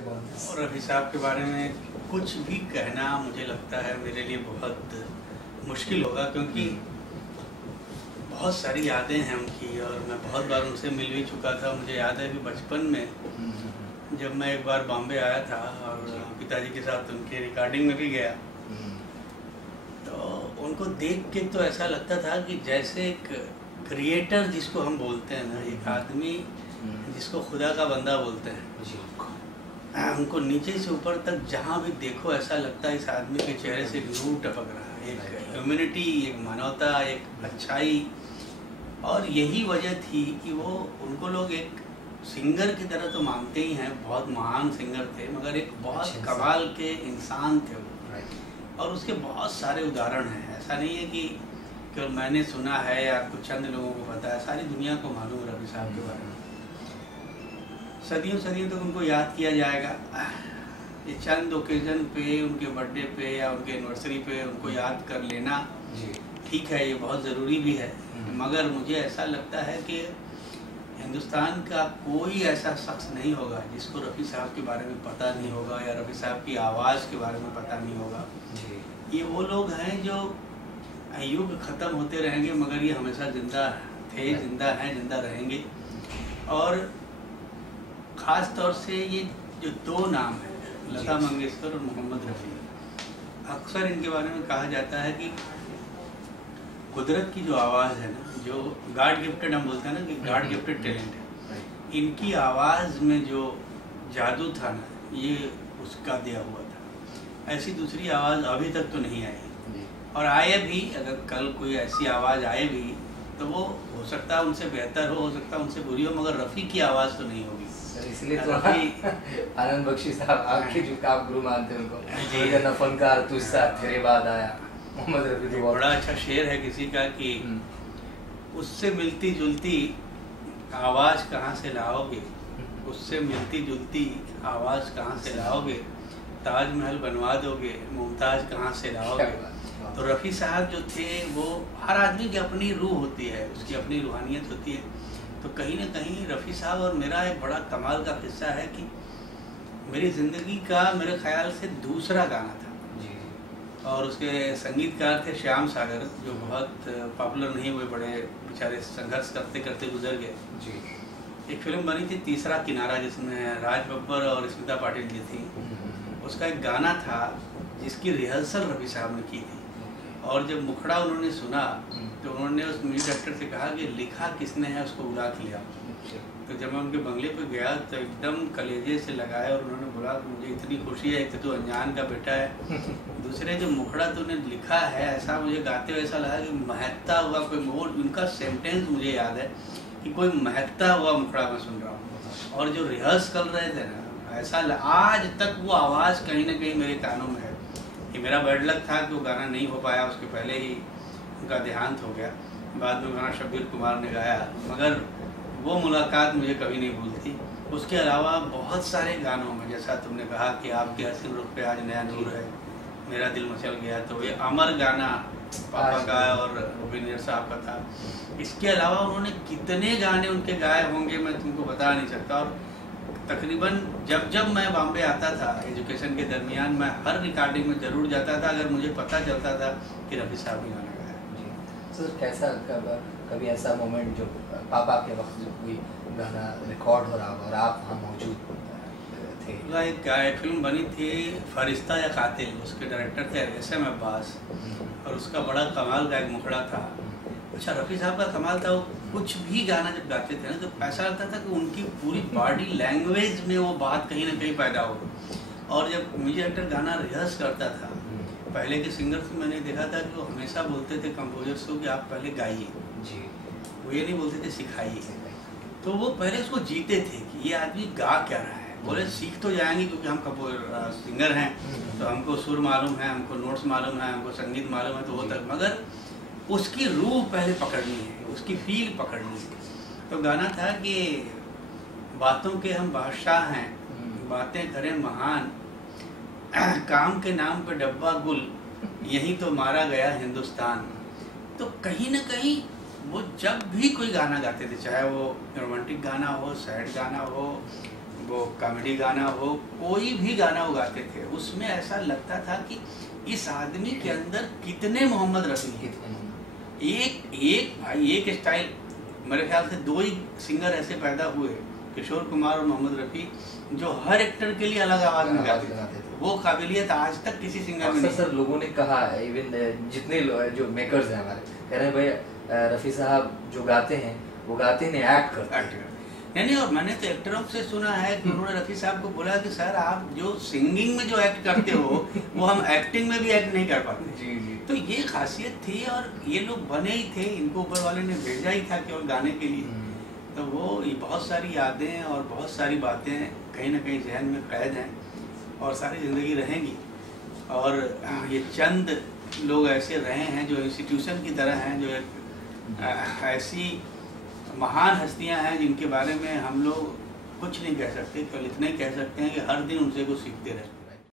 about this? और रफ़ी साहब के बारे में कुछ भी कहना मुझे लगता है मेरे लिए बहुत मुश्किल होगा, क्योंकि बहुत सारी यादें हैं उनकी और मैं बहुत बार उनसे मिल भी चुका था। मुझे याद है कि बचपन में जब मैं एक बार बॉम्बे आया था और पिताजी के साथ उनके रिकॉर्डिंग में भी गया, तो उनको देख के तो ऐसा लगता था कि जैसे एक क्रिएटर जिसको हम बोलते हैं ना, एक आदमी जिसको खुदा का बंदा बोलते हैं, उनको नीचे से ऊपर तक जहाँ भी देखो ऐसा लगता है इस आदमी के चेहरे से एक नूर टपक रहा है, एक ह्यूमैनिटी, एक मानवता, एक अच्छाई। और यही वजह थी कि वो उनको लोग एक सिंगर की तरह तो मानते ही हैं, बहुत महान सिंगर थे, मगर एक बहुत कमाल के इंसान थे वो। और उसके बहुत सारे उदाहरण हैं। ऐसा नहीं है कि केवल मैंने सुना है या कुछ चंद लोगों को पता है, सारी दुनिया को मालूम है रफ़ी साहब के बारे में। सदियों सदियों तक उनको याद किया जाएगा। ये चंद ओकेजन पे, उनके बर्थडे पे या उनके एनिवर्सरी पे उनको याद कर लेना ठीक है, ये बहुत ज़रूरी भी है, मगर मुझे ऐसा लगता है कि हिंदुस्तान का कोई ऐसा शख्स नहीं होगा जिसको रफ़ी साहब के बारे में पता नहीं होगा या रफ़ी साहब की आवाज़ के बारे में पता नहीं होगा। ये वो लोग हैं जो युग ख़त्म होते रहेंगे, मगर ये हमेशा ज़िंदा थे, ज़िंदा हैं, ज़िंदा रहेंगे। और ख़ास तौर से ये जो दो नाम हैं, लता मंगेशकर और मोहम्मद रफ़ी, अक्सर इनके बारे में कहा जाता है कि कुदरत की जो आवाज़ है ना, जो गॉड गिफ्टेड, हम बोलते हैं ना कि गॉड गिफ्टेड टैलेंट है, इनकी आवाज़ में जो जादू था ना, ये उसका दिया हुआ था। ऐसी दूसरी आवाज़ अभी तक तो नहीं आई, और आए भी, अगर कल कोई ऐसी आवाज़ आए भी तो वो हो सकता है उनसे बेहतर हो सकता है उनसे बुरी हो, मगर रफ़ी की आवाज़ तो नहीं होगी। इसलिए तो आनंद बख्शी साहब आपके जो आप गुरु मानते हैं उनको, न फनकार तुझसा तेरे बाद आया, मोहम्मद रफ़ी तो बड़ा अच्छा शेर है किसी का कि उससे मिलती जुलती आवाज़ कहाँ से लाओगे, उससे मिलती जुलती आवाज़ कहाँ से लाओगे, ताजमहल बनवा दोगे, मुमताज़ कहाँ से लाओगे। तो रफ़ी साहब जो थे, वो हर आदमी की अपनी रूह होती है, उसकी अपनी रूहानियत होती है। तो कहीं ना कहीं रफ़ी साहब और मेरा एक बड़ा कमाल का किस्सा है कि मेरी ज़िंदगी का मेरे ख्याल से दूसरा गाना था, और उसके संगीतकार थे श्याम सागर, जो बहुत पॉपुलर नहीं हुए, बड़े बेचारे संघर्ष करते करते गुजर गए। एक फिल्म बनी थी तीसरा किनारा, जिसमें राज बब्बर और स्मिता पाटिल जी थी। उसका एक गाना था जिसकी रिहर्सल रफ़ी साहब ने की थी, और जब मुखड़ा उन्होंने सुना तो उन्होंने उस म्यूजिक डायरेक्टर से कहा कि लिखा किसने है उसको बुला के लिया। तो जब मैं उनके बंगले पे गया तो एकदम कलेजे से लगाया, और उन्होंने बोला कि मुझे इतनी खुशी है कि तू अनजान का बेटा है, दूसरे जो मुखड़ा तूने लिखा है, ऐसा मुझे गाते हुए ऐसा लगा कि महकता हुआ कोई मोर, उनका सेंटेंस मुझे याद है कि कोई महकता हुआ मुखड़ा मैं सुन रहा हूँ। और जो रिहर्स कर रहे थे ना, ऐसा आज तक वो आवाज़ कहीं ना कहीं मेरे कानों में है। ये मेरा बैड लक था कि वो गाना नहीं हो पाया, उसके पहले ही उनका देहांत हो गया। बाद में गाना शब्बीर कुमार ने गाया, मगर वो मुलाकात मुझे कभी नहीं भूलती। उसके अलावा बहुत सारे गानों में, जैसा तुमने कहा कि आपके हसीन रुख पे आज नया नूर है, मेरा दिल मचल गया, तो ये अमर गाना पापा का और रुबिन साहब का था। इसके अलावा उन्होंने कितने गाने उनके गाए होंगे मैं तुमको बता नहीं सकता। और तकरीबन जब मैं बॉम्बे आता था एजुकेशन के दरमियान, मैं हर रिकॉर्डिंग में ज़रूर जाता था अगर मुझे पता चलता था कि रफ़ी साहब ने गाना गाया। सर कैसा कभी ऐसा मोमेंट जो पापा के वक्त जो कोई गाना रिकॉर्ड हो रहा हो और आप वहाँ मौजूद थे? एक फिल्म बनी थी फरिश्ता या कातिल, उसके डायरेक्टर थे SM अब्बास, और उसका बड़ा कमाल का एक मुखड़ा था। अच्छा, रफ़ी साहब का कमाल था, वो कुछ भी गाना जब गाते थे ना तो ऐसा लगता था कि उनकी पूरी बॉडी लैंग्वेज में वो बात कहीं ना कहीं पैदा हो। और जब म्यूजिक डायरेक्टर गाना रिहर्स करता था, पहले के सिंगर से मैंने देखा था कि वो हमेशा बोलते थे कंपोजर्स को कि आप पहले गाइए, वो ये नहीं बोलते थे सिखाइए। तो वो पहले उसको जीते थे कि ये आदमी गा क्या रहा है। बोले सीख तो जाएंगे क्योंकि हम सिंगर हैं, तो हमको सुर मालूम है, हमको नोट्स मालूम है, हमको संगीत मालूम है, तो वो तक, मगर उसकी रूह पहले पकड़नी है, उसकी फील पकड़नी है। तो गाना था कि बातों के हम बादशाह हैं, बातें करें महान, काम के नाम पे डब्बा गुल, यहीं तो मारा गया हिंदुस्तान। तो कहीं ना कहीं वो जब भी कोई गाना गाते थे, चाहे वो रोमांटिक गाना हो, सैड गाना हो, वो कॉमेडी गाना हो, कोई भी गाना वो गाते थे, उसमें ऐसा लगता था कि इस आदमी के अंदर कितने मोहम्मद रफ़ी हैं। एक भाई एक स्टाइल, मेरे ख्याल से 2 ही सिंगर ऐसे पैदा हुए, किशोर कुमार और मोहम्मद रफ़ी, जो हर एक्टर के लिए अलग आवाज़ में गाते थे। वो काबिलियत आज तक किसी सिंगर में नहीं। सर लोगों ने कहा है, इवन जितने जो मेकर्स हैं हमारे, कह रहे हैं भाई रफ़ी साहब जो गाते हैं वो गाते नहीं, एक्ट करते हैं। नहीं, और मैंने तो एक्टरों से सुना है कि उन्होंने रफ़ी साहब को बोला कि सर आप जो सिंगिंग में जो एक्ट करते हो वो हम एक्टिंग में भी एक्ट नहीं कर पाते। जी जी। तो ये खासियत थी, और ये लोग बने ही थे, इनको ऊपर वाले ने भेजा ही था केवल गाने के लिए। तो वो ये बहुत सारी यादें और बहुत सारी बातें कहीं ना कहीं जहन में कैद हैं और सारी ज़िंदगी रहेंगी। और ये चंद लोग ऐसे रहे हैं जो इंस्टीट्यूशन की तरह हैं, जो एक ऐसी महान हस्तियां हैं जिनके बारे में हम लोग कुछ नहीं कह सकते, केवल इतना ही कह सकते हैं कि हर दिन उनसे कुछ सीखते रहे।